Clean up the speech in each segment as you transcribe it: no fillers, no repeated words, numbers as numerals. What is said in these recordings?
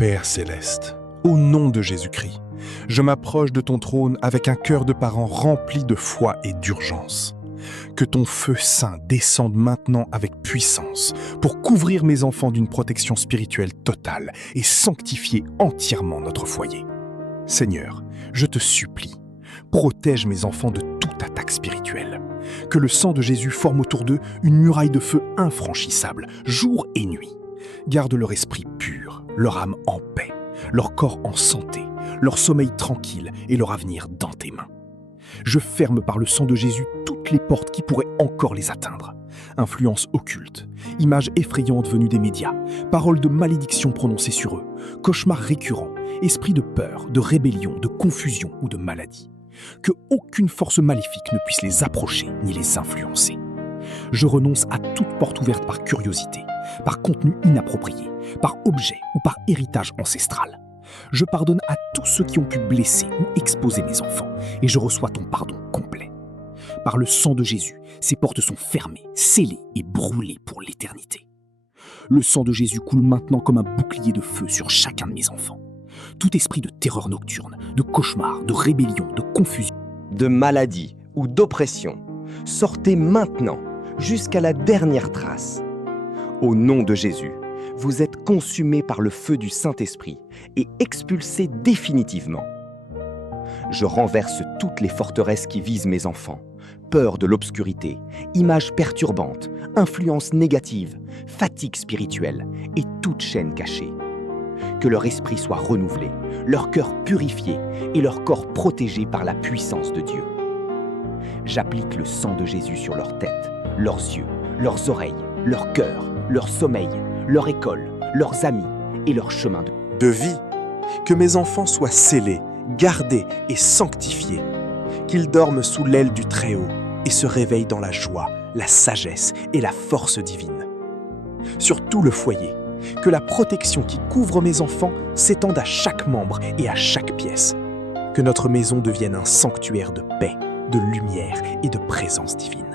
Père céleste, au nom de Jésus-Christ, je m'approche de ton trône avec un cœur de parent rempli de foi et d'urgence. Que ton feu saint descende maintenant avec puissance pour couvrir mes enfants d'une protection spirituelle totale et sanctifier entièrement notre foyer. Seigneur, je te supplie, protège mes enfants de toute attaque spirituelle. Que le sang de Jésus forme autour d'eux une muraille de feu infranchissable, jour et nuit. Garde leur esprit pur, leur âme en paix, leur corps en santé, leur sommeil tranquille et leur avenir dans tes mains. Je ferme par le sang de Jésus toutes les portes qui pourraient encore les atteindre. Influences occultes, images effrayantes venues des médias, paroles de malédiction prononcées sur eux, cauchemars récurrents, esprits de peur, de rébellion, de confusion ou de maladie. Que aucune force maléfique ne puisse les approcher ni les influencer. Je renonce à toute porte ouverte par curiosité, par contenu inapproprié, par objet ou par héritage ancestral. Je pardonne à tous ceux qui ont pu blesser ou exposer mes enfants et je reçois ton pardon complet. Par le sang de Jésus, ces portes sont fermées, scellées et brûlées pour l'éternité. Le sang de Jésus coule maintenant comme un bouclier de feu sur chacun de mes enfants. Tout esprit de terreur nocturne, de cauchemar, de rébellion, de confusion, de maladie ou d'oppression, sortez maintenant jusqu'à la dernière trace. Au nom de Jésus, vous êtes consumés par le feu du Saint-Esprit et expulsés définitivement. Je renverse toutes les forteresses qui visent mes enfants. Peur de l'obscurité, images perturbantes, influences négatives, fatigue spirituelle et toute chaîne cachée. Que leur esprit soit renouvelé, leur cœur purifié et leur corps protégé par la puissance de Dieu. J'applique le sang de Jésus sur leurs têtes, leurs yeux, leurs oreilles, leur cœur, leur sommeil, leur école, leurs amis et leur chemin de vie. Que mes enfants soient scellés, gardés et sanctifiés. Qu'ils dorment sous l'aile du Très-Haut et se réveillent dans la joie, la sagesse et la force divine. Sur tout le foyer, que la protection qui couvre mes enfants s'étende à chaque membre et à chaque pièce. Que notre maison devienne un sanctuaire de paix, de lumière et de présence divine.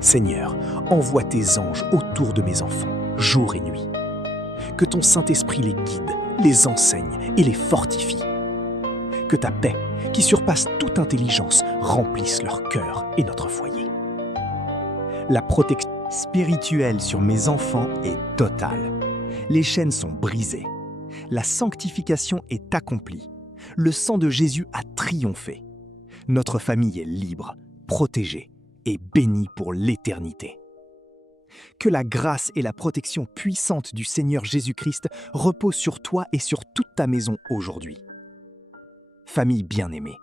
Seigneur, envoie tes anges autour de mes enfants, jour et nuit. Que ton Saint-Esprit les guide, les enseigne et les fortifie. Que ta paix, qui surpasse toute intelligence, remplisse leur cœur et notre foyer. La protection spirituelle sur mes enfants est totale. Les chaînes sont brisées. La sanctification est accomplie. Le sang de Jésus a triomphé. Notre famille est libre, protégée et bénie pour l'éternité. Que la grâce et la protection puissante du Seigneur Jésus-Christ reposent sur toi et sur toute ta maison aujourd'hui. Famille bien-aimée,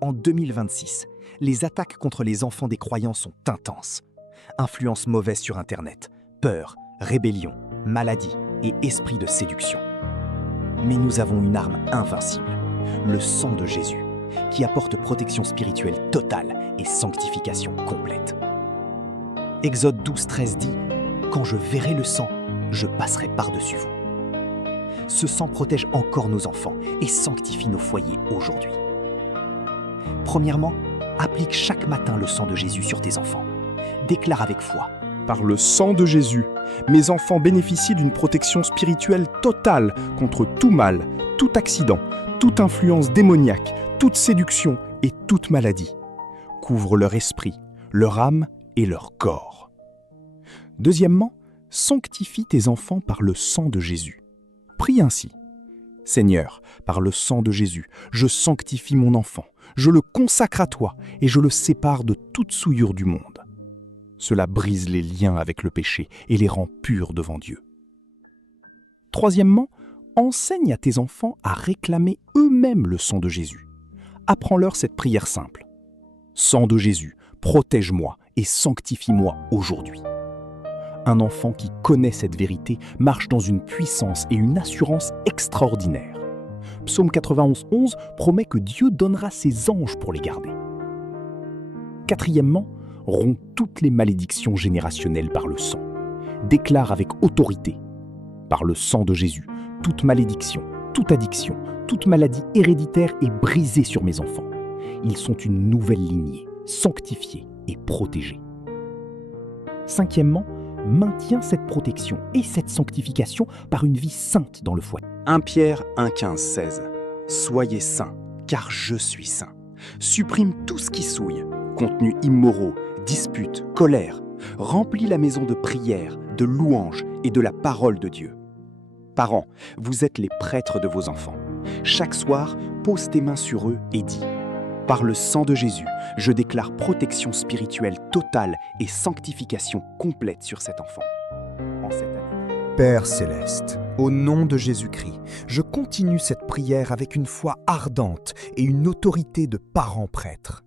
en 2026, les attaques contre les enfants des croyants sont intenses. Influence mauvaise sur Internet, peur, rébellion, maladie et esprit de séduction. Mais nous avons une arme invincible, le sang de Jésus, qui apporte protection spirituelle totale et sanctification complète. Exode 12:13 dit « Quand je verrai le sang, je passerai par-dessus vous ». Ce sang protège encore nos enfants et sanctifie nos foyers aujourd'hui. Premièrement, applique chaque matin le sang de Jésus sur tes enfants. Déclare avec foi. Par le sang de Jésus, mes enfants bénéficient d'une protection spirituelle totale contre tout mal, tout accident, toute influence démoniaque, toute séduction et toute maladie. Couvre leur esprit, leur âme et leur corps. Deuxièmement, sanctifie tes enfants par le sang de Jésus. Prie ainsi. Seigneur, par le sang de Jésus, je sanctifie mon enfant, je le consacre à toi et je le sépare de toute souillure du monde. Cela brise les liens avec le péché et les rend purs devant Dieu. Troisièmement, enseigne à tes enfants à réclamer eux-mêmes le sang de Jésus. Apprends-leur cette prière simple. Sang de Jésus, protège-moi et sanctifie-moi aujourd'hui. Un enfant qui connaît cette vérité marche dans une puissance et une assurance extraordinaires. Psaume 91:11 promet que Dieu donnera ses anges pour les garder. Quatrièmement, romps toutes les malédictions générationnelles par le sang. Déclare avec autorité, par le sang de Jésus, toute malédiction, toute addiction, toute maladie héréditaire est brisée sur mes enfants. Ils sont une nouvelle lignée, sanctifiés et protégés. Cinquièmement, maintiens cette protection et cette sanctification par une vie sainte dans le foyer. 1 Pierre 1,15-16. Soyez saints, car je suis saint. Supprime tout ce qui souille, contenus immoraux, disputes, colère. Remplis la maison de prière, de louanges et de la parole de Dieu. Parents, vous êtes les prêtres de vos enfants. Chaque soir, pose tes mains sur eux et dis « Par le sang de Jésus, je déclare protection spirituelle totale et sanctification complète sur cet enfant. » En cette année. Père céleste, au nom de Jésus-Christ, je continue cette prière avec une foi ardente et une autorité de parent prêtre.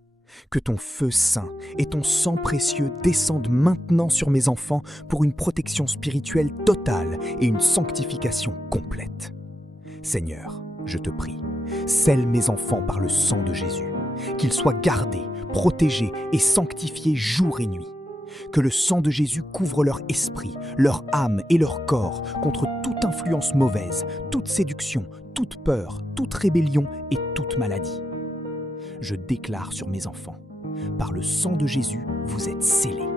Que ton feu saint et ton sang précieux descendent maintenant sur mes enfants pour une protection spirituelle totale et une sanctification complète. Seigneur, je te prie, scelle mes enfants par le sang de Jésus, qu'ils soient gardés, protégés et sanctifiés jour et nuit. Que le sang de Jésus couvre leur esprit, leur âme et leur corps contre toute influence mauvaise, toute séduction, toute peur, toute rébellion et toute maladie. Je déclare sur mes enfants, par le sang de Jésus, vous êtes scellés.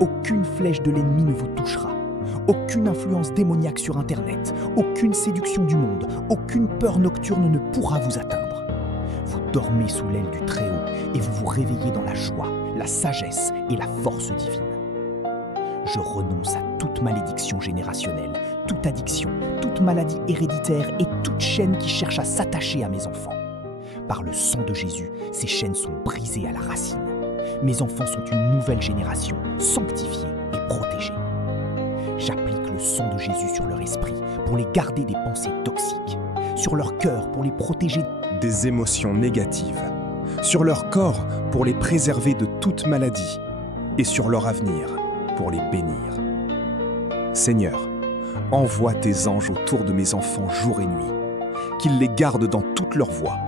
Aucune flèche de l'ennemi ne vous touchera. Aucune influence démoniaque sur Internet, aucune séduction du monde, aucune peur nocturne ne pourra vous atteindre. Vous dormez sous l'aile du Très-Haut et vous vous réveillez dans la joie, la sagesse et la force divine. Je renonce à toute malédiction générationnelle, toute addiction, toute maladie héréditaire et toute chaîne qui cherche à s'attacher à mes enfants. Par le sang de Jésus, ces chaînes sont brisées à la racine. Mes enfants sont une nouvelle génération, sanctifiée et protégée. J'applique le sang de Jésus sur leur esprit pour les garder des pensées toxiques, sur leur cœur pour les protéger des émotions négatives, sur leur corps pour les préserver de toute maladie et sur leur avenir pour les bénir. Seigneur, envoie tes anges autour de mes enfants jour et nuit, qu'ils les gardent dans toutes leurs voies,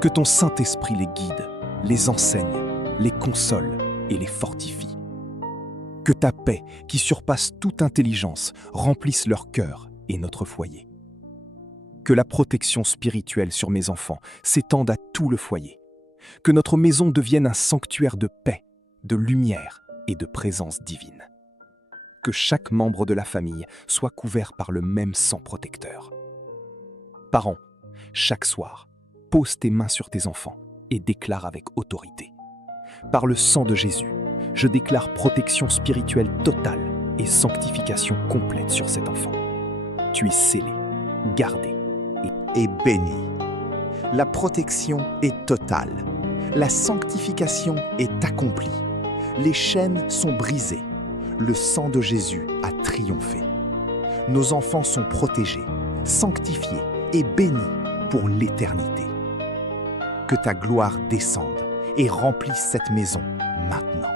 que ton Saint-Esprit les guide, les enseigne, les console et les fortifie. Que ta paix, qui surpasse toute intelligence, remplisse leur cœur et notre foyer. Que la protection spirituelle sur mes enfants s'étende à tout le foyer. Que notre maison devienne un sanctuaire de paix, de lumière et de présence divine. Que chaque membre de la famille soit couvert par le même sang protecteur. Parents, chaque soir, pose tes mains sur tes enfants et déclare avec autorité. Par le sang de Jésus, je déclare protection spirituelle totale et sanctification complète sur cet enfant. Tu es scellé, gardé et béni. La protection est totale. La sanctification est accomplie. Les chaînes sont brisées. Le sang de Jésus a triomphé. Nos enfants sont protégés, sanctifiés et bénis pour l'éternité. Que ta gloire descende et remplisse cette maison maintenant.